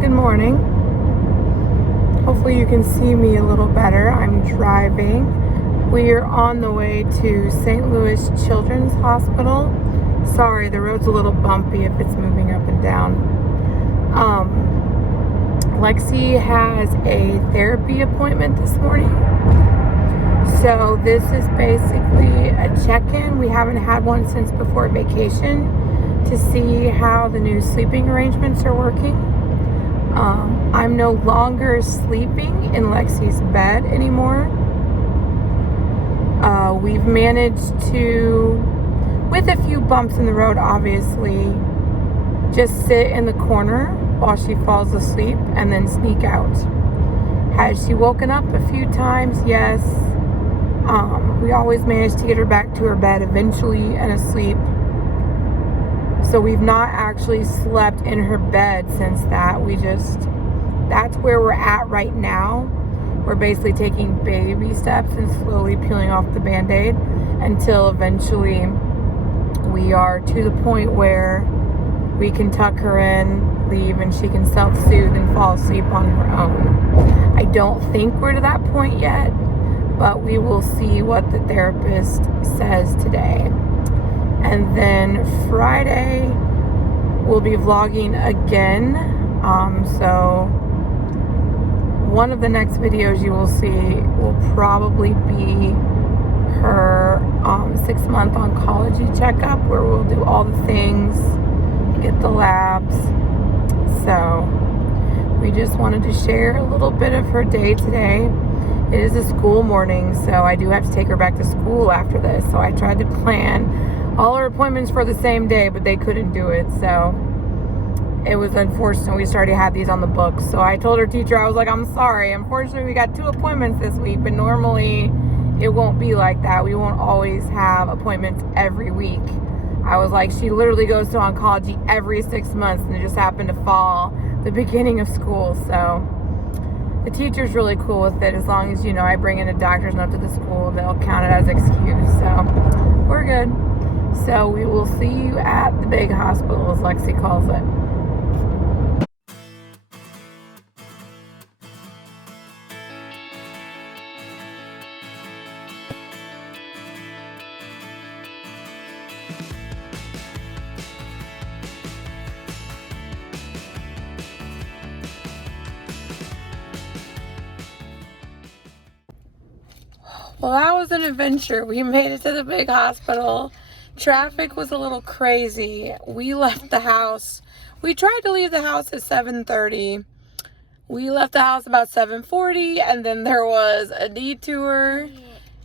Good morning. Hopefully you can see me a little better. I'm driving. We are on the way to St. Louis Children's Hospital. Sorry, the road's a little bumpy if it's moving up and down. Lexi has a therapy appointment this morning. So this is basically a check-in. We haven't had one since before vacation to see how the new sleeping arrangements are working. I'm no longer sleeping in Lexi's bed anymore. We've managed to, with a few bumps in the road obviously, just sit in the corner while she falls asleep and then sneak out. Has she woken up a few times? Yes. We always manage to get her back to her bed eventually and asleep. So we've not actually slept in her bed since that. That's where we're at right now. We're basically taking baby steps and slowly peeling off the Band-Aid until eventually we are to the point where we can tuck her in, leave, and she can self-soothe and fall asleep on her own. I don't think we're to that point yet, but we will see what the therapist says today. And then Friday, we'll be vlogging again. So one of the next videos you will see will probably be her 6-month oncology checkup, where we'll do all the things, get the labs. So we just wanted to share a little bit of her day today. It is a school morning, so I do have to take her back to school after this. So I tried to plan all her appointments for the same day, but they couldn't do it. So it was unfortunate. We already had these on the books. So I told her teacher, I was like, I'm sorry. Unfortunately, we got 2 appointments this week, but normally it won't be like that. We won't always have appointments every week. I was like, she literally goes to oncology every 6 months, and it just happened to fall the beginning of school. So the teacher's really cool with it. As long as, I bring in a doctor's note to the school, they'll count it as excuse. So we're good. So we will see you at the big hospital, as Lexi calls it. Well, that was an adventure. We made it to the big hospital. Traffic was a little crazy. We left the house. We tried to leave the house at 7:30. We left the house about 7:40, and then there was a detour.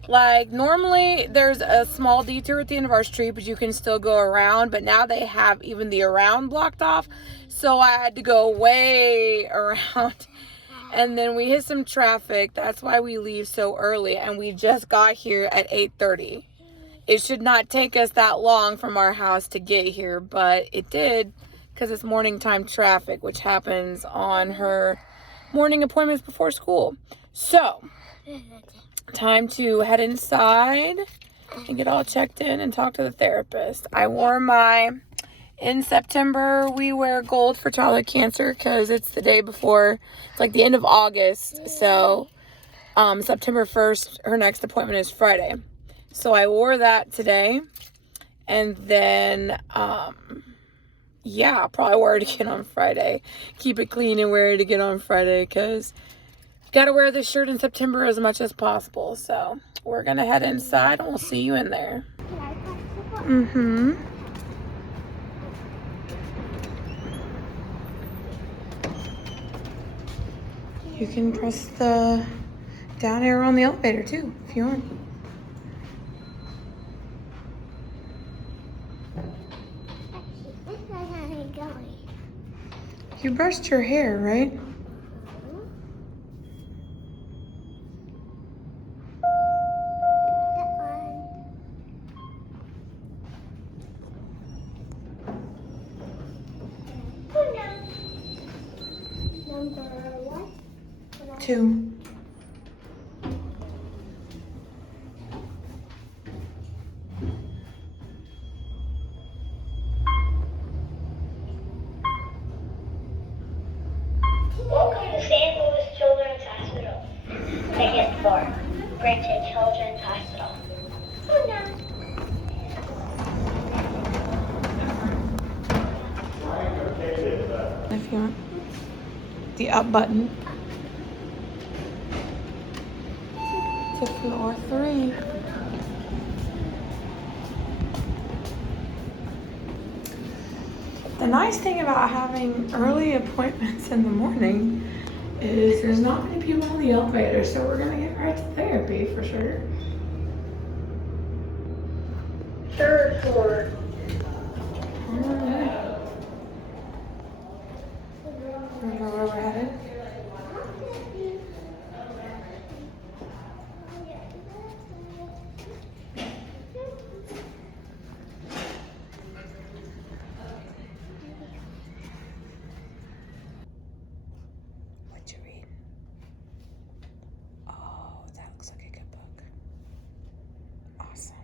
Like, normally there's a small detour at the end of our street, but you can still go around. But now they have even the around blocked off. So I had to go way around. And then we hit some traffic. That's why we leave so early. And we just got here at 8:30. It should not take us that long from our house to get here, but it did, because it's morning time traffic, which happens on her morning appointments before school. So, time to head inside and get all checked in and talk to the therapist. I wore in September, we wear gold for childhood cancer because it's the day before, it's like the end of August. So, September 1st, her next appointment is Friday. So I wore that today, and then, I'll probably wear it again on Friday. Keep it clean and wear it again on Friday, because gotta wear this shirt in September as much as possible. So we're gonna head inside, and we'll see you in there. Mm-hmm. You can press the down arrow on the elevator too, if you want. You brushed your hair, right? Number what? 2. Welcome to St. Louis Children's Hospital. Ticket 4. Bring to Children's Hospital. Oh no. If you want the up button to floor 3. The nice thing about having early appointments in the morning is there's not many people on the elevator, so we're gonna get right to therapy for sure. 3rd floor. Alright. Remember where we're headed? What'd you read? Oh, that looks like a good book. Awesome.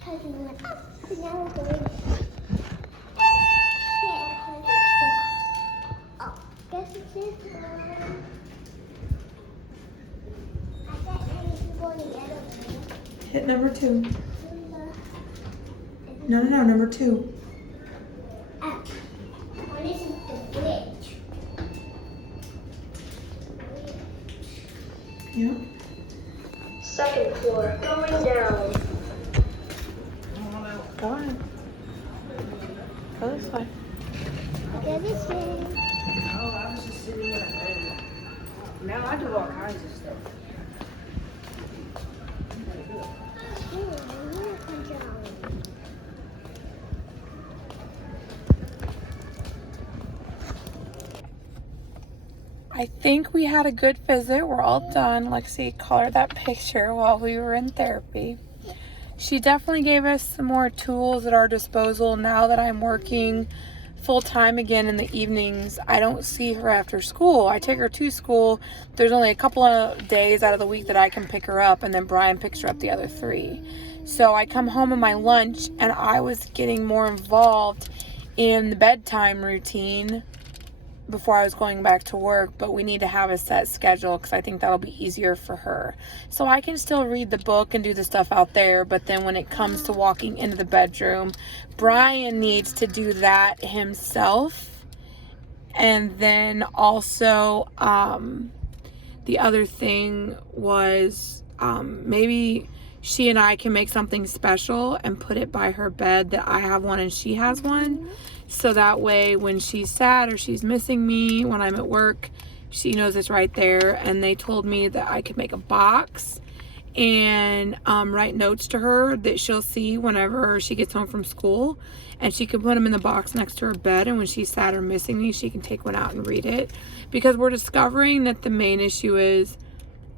Because we went up, and now we're going. Oh, guess it's this one. I bet I need to go to the other one. Hit number 2. No, number 2. Ah, what is the bridge? Yeah. 2nd floor. Going down. Go on. Go this way. Go this way. Oh, I was just sitting in a room. Now I do all kinds of stuff. I think we had a good visit. We're all done. Lexi colored that picture while we were in therapy. She definitely gave us some more tools at our disposal now that I'm working full-time again in the evenings. I don't see her after school. I take her to school. There's only a couple of days out of the week that I can pick her up, and then Brian picks her up the other 3. So I come home on my lunch, and I was getting more involved in the bedtime routine before I was going back to work, but we need to have a set schedule because I think that'll be easier for her. So I can still read the book and do the stuff out there, but then when it comes to walking into the bedroom, Brian needs to do that himself. And then also, the other thing was maybe she and I can make something special and put it by her bed that I have one and she has one. So that way when she's sad or she's missing me when I'm at work, she knows it's right there. And they told me that I could make a box and write notes to her that she'll see whenever she gets home from school. And she can put them in the box next to her bed. And when she's sad or missing me, she can take one out and read it. Because we're discovering that the main issue is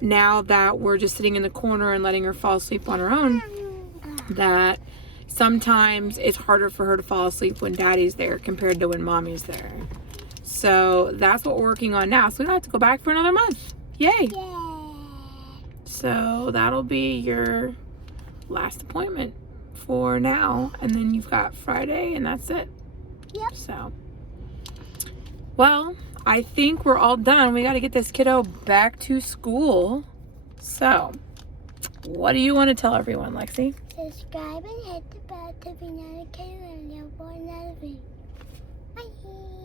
now that we're just sitting in the corner and letting her fall asleep on her own, that sometimes it's harder for her to fall asleep when daddy's there compared to when mommy's there. So that's what we're working on now. So we don't have to go back for another month. Yay. So that'll be your last appointment for now. And then you've got Friday and that's it. Yep. So, well, I think we're all done. We got to get this kiddo back to school. So, what do you want to tell everyone, Lexi? Subscribe and hit the bell to be notified when you upload another video. Bye.